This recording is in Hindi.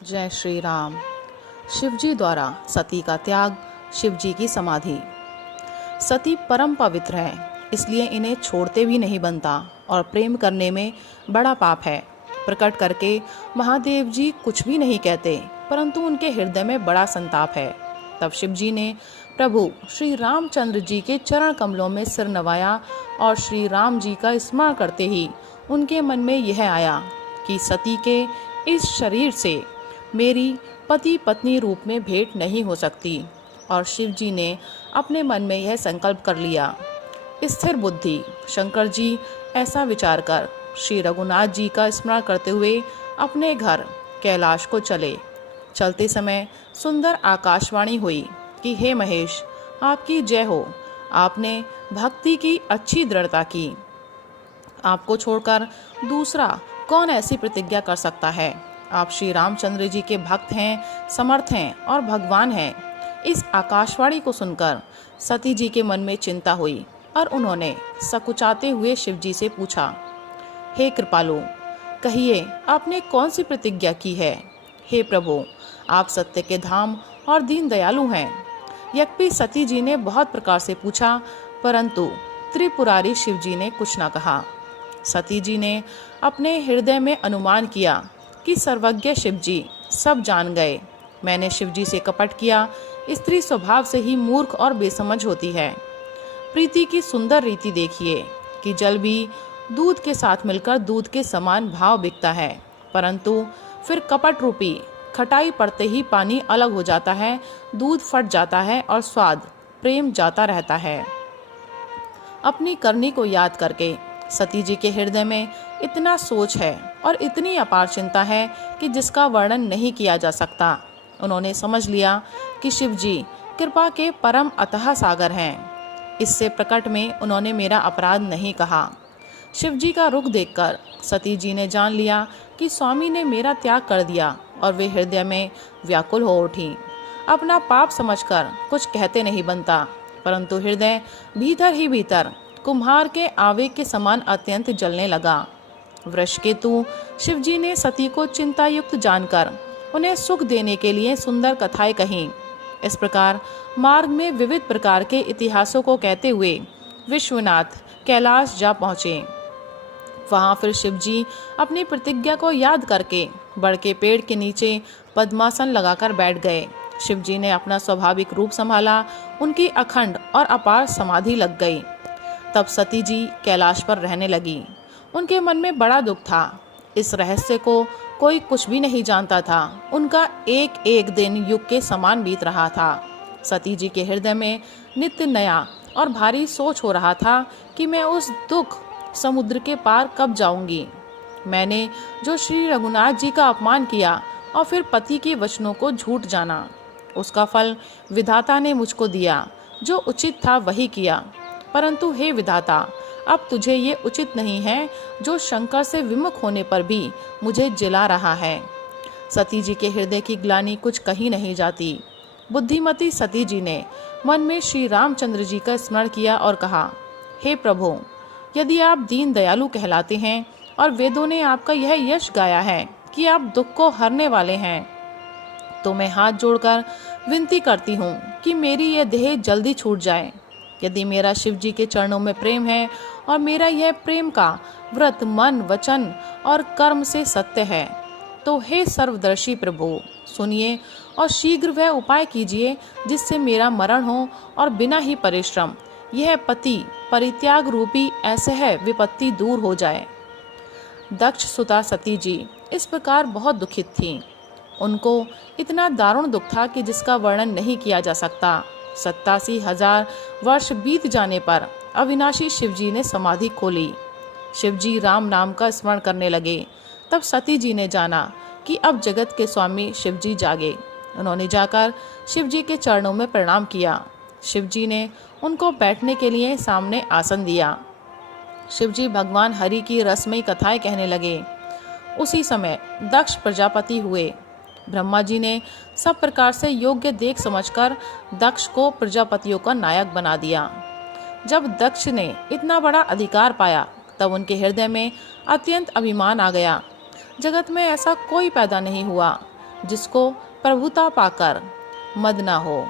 जय श्री राम। शिवजी द्वारा सती का त्याग, शिवजी की समाधि। सती परम पवित्र हैं, इसलिए इन्हें छोड़ते भी नहीं बनता और प्रेम करने में बड़ा पाप है। प्रकट करके महादेव जी कुछ भी नहीं कहते, परंतु उनके हृदय में बड़ा संताप है। तब शिवजी ने प्रभु श्री रामचंद्र जी के चरण कमलों में सिर नवाया और श्री राम जी का स्मरण करते ही उनके मन में यह आया कि सती के इस शरीर से मेरी पति पत्नी रूप में भेंट नहीं हो सकती। और शिव जी ने अपने मन में यह संकल्प कर लिया। स्थिर बुद्धि शंकर जी ऐसा विचार कर श्री रघुनाथ जी का स्मरण करते हुए अपने घर कैलाश को चले। चलते समय सुंदर आकाशवाणी हुई कि हे महेश, आपकी जय हो। आपने भक्ति की अच्छी दृढ़ता की। आपको छोड़कर दूसरा कौन ऐसी प्रतिज्ञा कर सकता है। आप श्री रामचंद्र जी के भक्त हैं, समर्थ हैं और भगवान हैं। इस आकाशवाणी को सुनकर सती जी के मन में चिंता हुई और उन्होंने सकुचाते हुए शिव जी से पूछा, हे कृपालु, कहिए आपने कौन सी प्रतिज्ञा की है। हे प्रभु, आप सत्य के धाम और दीन दयालु हैं। यद्यपि सती जी ने बहुत प्रकार से पूछा, परंतु त्रिपुरारी शिव जी ने कुछ न कहा। सती जी ने अपने हृदय में अनुमान किया कि सर्वज्ञ शिव जी सब जान गए। मैंने शिव जी से कपट किया। स्त्री स्वभाव से ही मूर्ख और बेसमझ होती है। प्रीति की सुंदर रीति देखिए कि जल भी दूध के साथ मिलकर दूध के समान भाव बिकता है, परंतु फिर कपट रूपी खटाई पड़ते ही पानी अलग हो जाता है, दूध फट जाता है और स्वाद प्रेम जाता रहता है। अपनी करनी को याद करके सती जी के हृदय में इतना सोच है और इतनी अपार चिंता है कि जिसका वर्णन नहीं किया जा सकता। उन्होंने समझ लिया कि शिव जी कृपा के परम अथाह सागर हैं। इससे प्रकट में उन्होंने मेरा अपराध नहीं कहा। शिव जी का रुख देखकर सती जी ने जान लिया कि स्वामी ने मेरा त्याग कर दिया और वे हृदय में व्याकुल हो उठी। अपना पाप समझकर कुछ कहते नहीं बनता, परंतु हृदय भीतर ही भीतर कुम्हार के आवेग के समान अत्यंत जलने लगा। वृषकेतु शिव जी ने सती को चिंता युक्त जानकर उन्हें सुख देने के लिए सुंदर कथाएं कहीं। इस प्रकार मार्ग में विविध प्रकार के इतिहासों को कहते हुए विश्वनाथ कैलाश जा पहुँचे। वहाँ फिर शिव जी अपनी प्रतिज्ञा को याद करके बड़ के पेड़ के नीचे पद्मासन लगाकर बैठ गए। शिव जी ने अपना स्वाभाविक रूप संभाला। उनकी अखंड और अपार समाधि लग गई। तब सती जी कैलाश पर रहने लगी। उनके मन में बड़ा दुख था। इस रहस्य को कोई कुछ भी नहीं जानता था। उनका एक एक दिन युग के समान बीत रहा था। सती जी के हृदय में नित्य नया और भारी सोच हो रहा था कि मैं उस दुख समुद्र के पार कब जाऊंगी। मैंने जो श्री रघुनाथ जी का अपमान किया और फिर पति के वचनों को झूठ जाना, उसका फल विधाता ने मुझको दिया। जो उचित था वही किया, परंतु हे विधाता, अब तुझे ये उचित नहीं है जो शंकर से विमुख होने पर भी मुझे जिला रहा है। सती जी के हृदय की ग्लानि कुछ कहीं नहीं जाती। बुद्धिमती सती जी ने मन में श्री रामचंद्र जी का स्मरण किया और कहा, हे प्रभु, यदि आप दीन दयालु कहलाते हैं और वेदों ने आपका यह यश गाया है कि आप दुख को हरने वाले हैं, तो मैं हाथ जोड़कर विनती करती हूँ कि मेरी यह देह जल्दी छूट जाए। यदि मेरा शिव जी के चरणों में प्रेम है और मेरा यह प्रेम का व्रत मन वचन और कर्म से सत्य है, तो हे सर्वदर्शी प्रभु, सुनिए और शीघ्र वह उपाय कीजिए जिससे मेरा मरण हो और बिना ही परिश्रम यह पति परित्याग रूपी असह्य विपत्ति दूर हो जाए। दक्ष सुता सती जी इस प्रकार बहुत दुखित थीं। उनको इतना दारुण दुख था कि जिसका वर्णन नहीं किया जा सकता। 87,000 वर्ष बीत जाने पर अविनाशी शिवजी ने समाधि खोली। शिवजी राम नाम का स्मरण करने लगे। तब सती जी ने जाना कि अब जगत के स्वामी शिवजी जागे। उन्होंने जाकर शिवजी के चरणों में प्रणाम किया। शिवजी ने उनको बैठने के लिए सामने आसन दिया। शिवजी भगवान हरि की रसमयी कथाएं कहने लगे। उसी समय दक्ष प्रजापति हुए। ब्रह्मा जी ने सब प्रकार से योग्य देख समझकर दक्ष को प्रजापतियों का नायक बना दिया। जब दक्ष ने इतना बड़ा अधिकार पाया, तब उनके हृदय में अत्यंत अभिमान आ गया। जगत में ऐसा कोई पैदा नहीं हुआ जिसको प्रभुता पाकर मद न हो।